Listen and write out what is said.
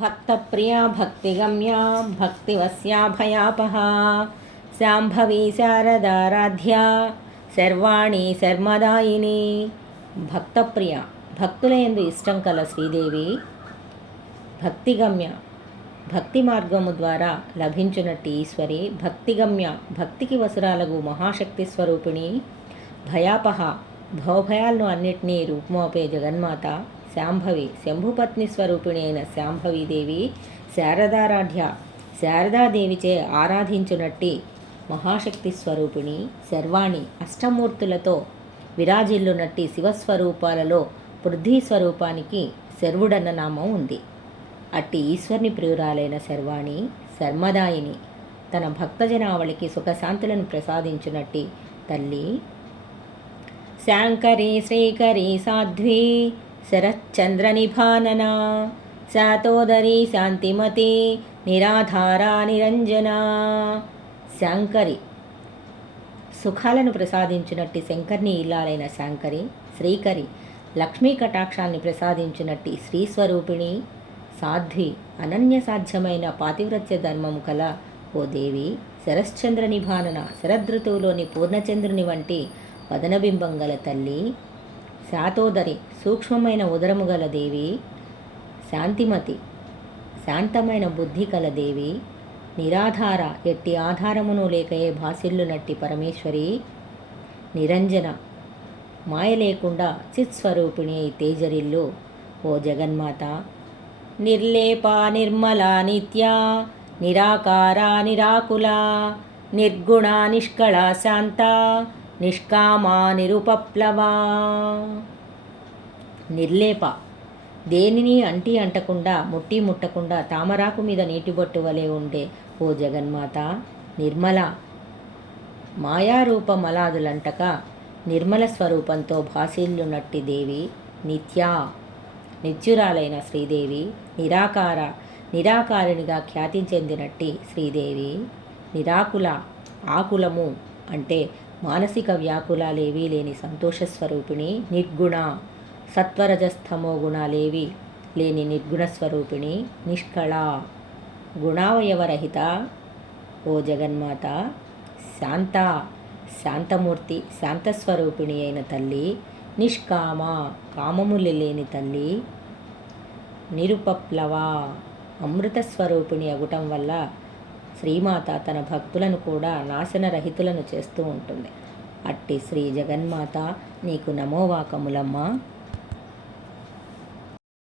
భక్తప్రియా భక్తిగమ్యా భక్తివస్యా భయాపహా శాంభవి శారదారాధ్యా సర్వాణి శర్మదాయిని భక్తప్రియ భక్తులయందు ఇష్టం కల శ్రీదేవి భక్తిగమ్య భక్తి మార్గము ద్వారా లభించునట్టి ఈశ్వరి। భక్తిగమ్య భక్తికి వసురాలగు మహాశక్తి స్వరూపిణి। భయాపహ భవభయాలను అన్నిటినీ రూపమోపే జగన్మాత। శాంభవి. శంభుపత్ని స్వరూపిణి అయిన శాంభవీదేవి శారదారాధ్య శారదాదేవిచే ఆరాధించునట్టి మహాశక్తి స్వరూపిణి శర్వాణి అష్టమూర్తులతో విరాజిల్లునట్టి శివస్వరూపాలలో పృథ్వీ స్వరూపానికి శర్వుడన్న నామం ఉంది. అట్టి ఈశ్వర్ని ప్రియురాలైన శర్వాణి శర్మదాయిని తన భక్తజనావళికి సుఖశాంతులను ప్రసాదించునట్టి తల్లి శాంకరి శ్రీకరి సాధ్వి శరచ్చంద్రనిభాననా శాతోదరి శాంతిమతి నిరాధారా నిరంజనా. శాంకరి. సుఖాలను ప్రసాదించినట్టి శంకర్ని ఇల్లాలైన శాంకరి శ్రీకరి లక్ష్మీ కటాక్షాన్ని ప్రసాదించినట్టి శ్రీస్వరూపిణి సాధ్వి అనన్య సాధ్యమైన పాతివ్రత్య ధర్మము కల ఓ దేవి శరశ్చంద్ర నిభానన శరదృతువులోని పూర్ణచంద్రుని వంటి వదనబింబం గల తల్లి శాతోదరి సూక్ష్మమైన ఉదరము గల దేవి శాంతిమతి శాంతమైన బుద్ధి కల దేవి నిరాధార ఎట్టి ఆధారమును లేకయే భాసిల్లునట్టి పరమేశ్వరి నిరంజన మాయ లేకుండా చిత్స్వరూపిణి అయి తేజరిల్లు ఓ జగన్మాత! నిర్లేప నిర్మల నిత్య నిరాకార నిరాకుల నిర్గుణ నిష్కళ శాంత నిష్కామా నిరుపప్లవా. నిర్లేప. దేనిని అంటి అంటకుండా ముట్టి ముట్టకుండా తామరాకు మీద నీటిబొట్టు వలె ఉండే ఓ జగన్మాత నిర్మల. మాయారూపమలాదులంటక నిర్మల స్వరూపంతో భాసిల్లునట్టి దేవి నిత్యా. నిత్యురాలైన శ్రీదేవి నిరాకార నిరాకారిణిగా ఖ్యాతి చెందినట్టి శ్రీదేవి నిరాకుల ఆకులము అంటే మానసిక వ్యాకులాలేవీ లేని సంతోష స్వరూపిణి నిర్గుణ సత్వరజస్తమో గుణాలేవి లేని నిర్గుణ స్వరూపిణి నిష్కళ గుణావయవరహిత ఓ జగన్మాత శాంత శాంతమూర్తి శాంతస్వరూపిణి అయిన తల్లి నిష్కామ కామములు లేని తల్లి నిరుపప్లవ అమృత స్వరూపిణి అగుటం వల్ల శ్రీమాత తన భక్తులను కూడా నాశనరహితులను చేస్తూ ఉంటుంది. అట్టి శ్రీ జగన్మాత నీకు నమోవాకములమ్మ